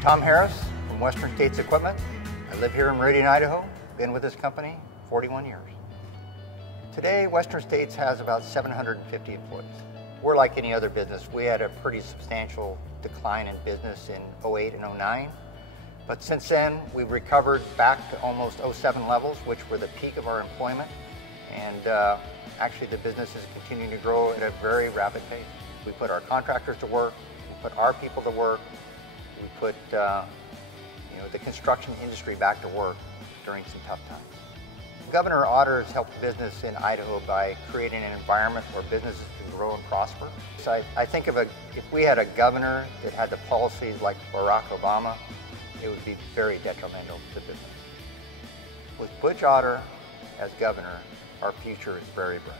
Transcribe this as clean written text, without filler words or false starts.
Tom Harris from Western States Equipment. I live here in Meridian, Idaho. Been with this company 41 years. Today, Western States has about 750 employees. We're like any other business. We had a pretty substantial decline in business in 08 and 09. But since then, we've recovered back to almost 07 levels, which were the peak of our employment. And actually, the business is continuing to grow at a very rapid pace. We put our contractors to work. We put our people to work. We put the construction industry back to work during some tough times. Governor Otter has helped business in Idaho by creating an environment where businesses can grow and prosper. So I think if we had a governor that had the policies like Barack Obama, it would be very detrimental to business. With Butch Otter as governor, our future is very bright.